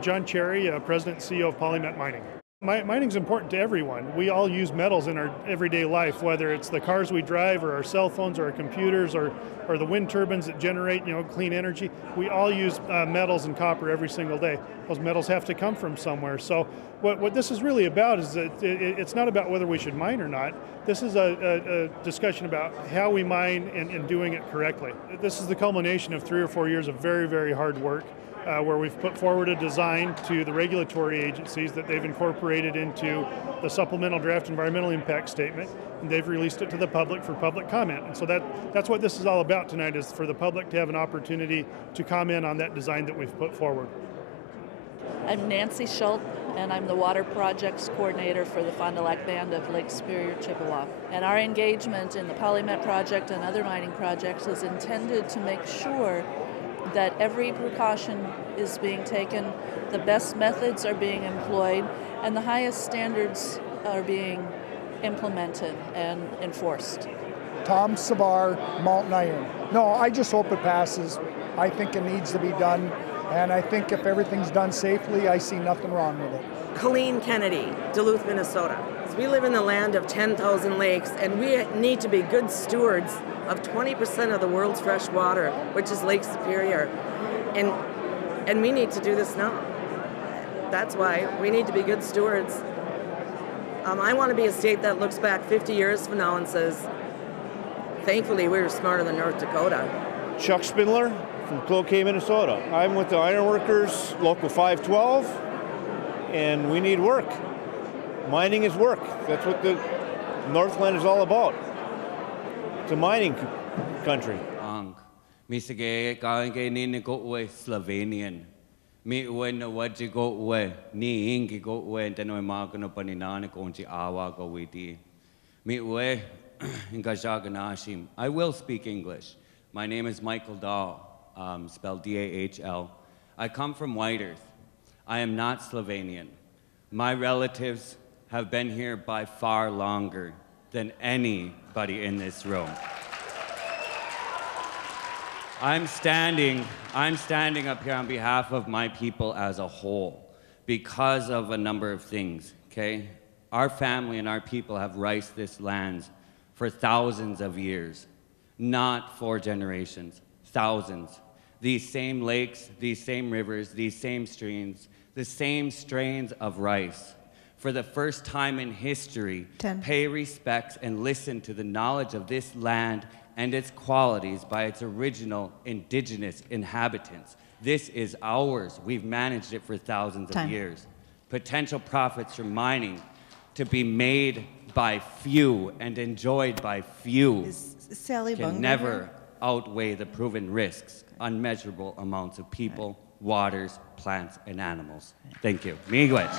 John Cherry, President and CEO of PolyMet Mining. Mining's important to everyone. We all use metals in our everyday life, whether it's the cars we drive or our cell phones or our computers or the wind turbines that generate clean energy. We all use metals and copper every single day. Those metals have to come from somewhere. So what this is really about is that it's not about whether we should mine or not. This is a discussion about how we mine and doing it correctly. This is the culmination of 3 or 4 years of very, very hard work. Where we've put forward a design to the regulatory agencies that they've incorporated into the supplemental draft environmental impact statement, and they've released it to the public for public comment. And so that's what this is all about tonight, is for the public to have an opportunity to comment on that design that we've put forward. I'm Nancy Schultz, and I'm the Water Projects Coordinator for the Fond du Lac Band of Lake Superior, Chippewa. And our engagement in the PolyMet project and other mining projects is intended to make sure that every precaution is being taken, the best methods are being employed, and the highest standards are being implemented and enforced. Tom Savar, Malt and Iron. No, I just hope it passes. I think it needs to be done, and I think if everything's done safely, I see nothing wrong with it. Colleen Kennedy, Duluth, Minnesota. We live in the land of 10,000 lakes, and we need to be good stewards of 20% of the world's fresh water, which is Lake Superior. And we need to do this now. That's why we need to be good stewards. I want to be a state that looks back 50 years from now and says, thankfully we were smarter than North Dakota. Chuck Spindler from Cloquet, Minnesota. I'm with the Ironworkers, Local 512, and we need work. Mining is work. That's what the Northland is all about. It's a mining country. Misage kaange ni go we Slovenian. Mi when waji go we ni ingi go we teno magano paninane konji awa go witi. Mi we ingajaganaashim. I will speak English. My name is Michael Dahl, spelled D-A-H-L. I come from White Earth. I am not Slovenian. My relatives have been here by far longer than anybody in this room. I'm standing up here on behalf of my people as a whole because of a number of things, okay? Our family and our people have riced this land for thousands of years, not 4 generations, thousands. These same lakes, these same rivers, these same streams, the same strains of rice. For the first time in history, pay respects and listen to the knowledge of this land and its qualities by its original indigenous inhabitants. This is ours. We've managed it for thousands of years. Potential profits from mining to be made by few and enjoyed by few can never outweigh the proven risks, unmeasurable amounts of people, waters, plants, and animals. Thank you. Miigwech.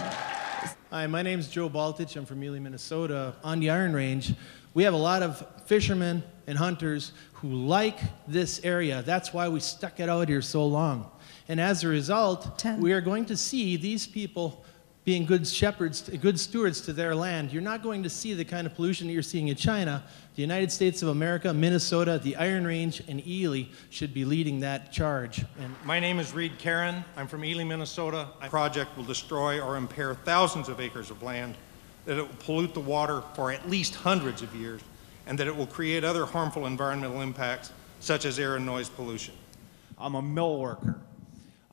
Hi, my name's Joe Baltich. I'm from Ely, Minnesota. On the Iron Range, we have a lot of fishermen and hunters who like this area. That's why we stuck it out here so long. And as a result, we are going to see these people being good shepherds, good stewards to their land. You're not going to see the kind of pollution that you're seeing in China. The United States of America, Minnesota, the Iron Range, and Ely should be leading that charge. And my name is Reed Karen. I'm from Ely, Minnesota. The project will destroy or impair thousands of acres of land, that it will pollute the water for at least hundreds of years, and that it will create other harmful environmental impacts, such as air and noise pollution. I'm a mill worker.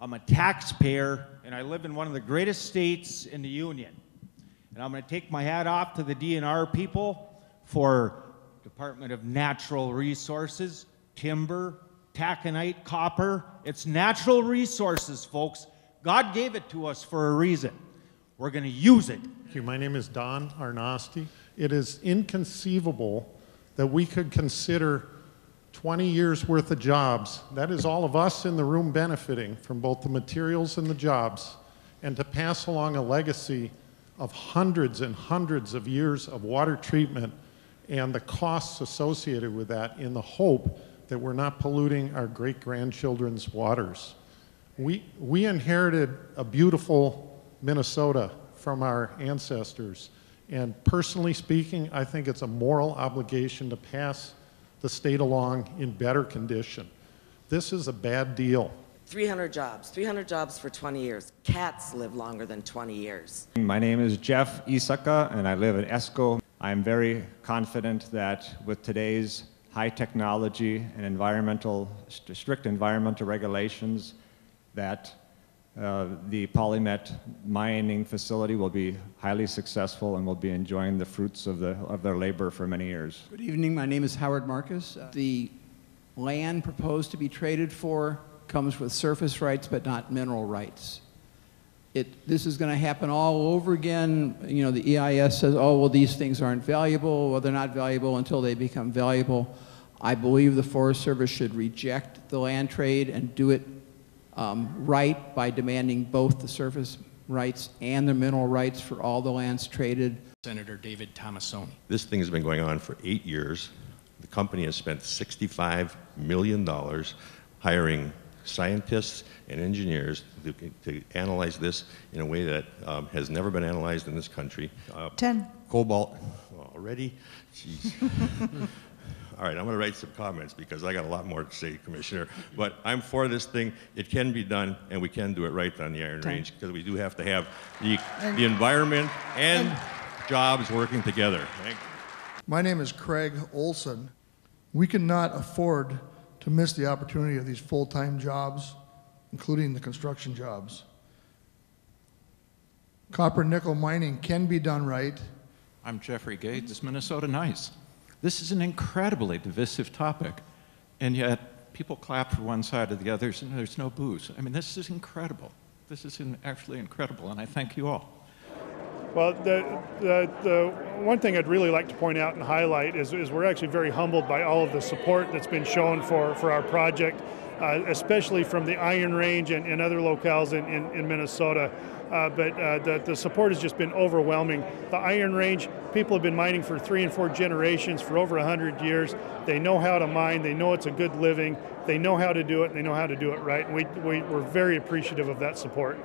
I'm a taxpayer, and I live in one of the greatest states in the Union. And I'm going to take my hat off to the DNR people for Department of Natural Resources, timber, taconite, copper. It's natural resources, folks. God gave it to us for a reason. We're going to use it. Thank you. My name is Don Arnosti. It is inconceivable that we could consider 20 years worth of jobs, that is all of us in the room benefiting from both the materials and the jobs, and to pass along a legacy of hundreds and hundreds of years of water treatment and the costs associated with that in the hope that we're not polluting our great-grandchildren's waters. We inherited a beautiful Minnesota from our ancestors, and personally speaking, I think it's a moral obligation to pass the state along in better condition. This is a bad deal 300 jobs for 20 years. Cats live longer than 20 years. My name is Jeff Isaka, and I live in Esco. I'm very confident that with today's high technology and strict environmental regulations, that the PolyMet mining facility will be highly successful and will be enjoying the fruits of their labor for many years. Good evening. My name is Howard Marcus. The land proposed to be traded for comes with surface rights but not mineral rights. This is going to happen all over again. You know, the EIS says, oh, well, these things aren't valuable. Well, they're not valuable until they become valuable. I believe the Forest Service should reject the land trade and do it right by demanding both the surface rights and the mineral rights for all the lands traded. Senator David Tomasoni. This thing has been going on for 8 years. The company has spent $65 million hiring scientists and engineers to analyze this in a way that has never been analyzed in this country. 10. Cobalt, already? Jeez. All right, I'm going to write some comments because I got a lot more to say, Commissioner. But I'm for this thing. It can be done, and we can do it right on the Iron Range because we do have to have the environment and jobs working together. Thank you. My name is Craig Olson. We cannot afford to miss the opportunity of these full-time jobs, including the construction jobs. Copper nickel mining can be done right. I'm Jeffrey Gates, Minnesota Nice. This is an incredibly divisive topic, and yet people clap for one side or the others, and there's no boos. I mean, this is incredible. This is actually incredible, and I thank you all. Well, the one thing I'd really like to point out and highlight is we're actually very humbled by all of the support that's been shown for our project, especially from the Iron Range and other locales in Minnesota. But the support has just been overwhelming. The Iron Range, people have been mining for 3 and 4 generations for over 100 years. They know how to mine, they know it's a good living, they know how to do it, and they know how to do it right. And we're very appreciative of that support.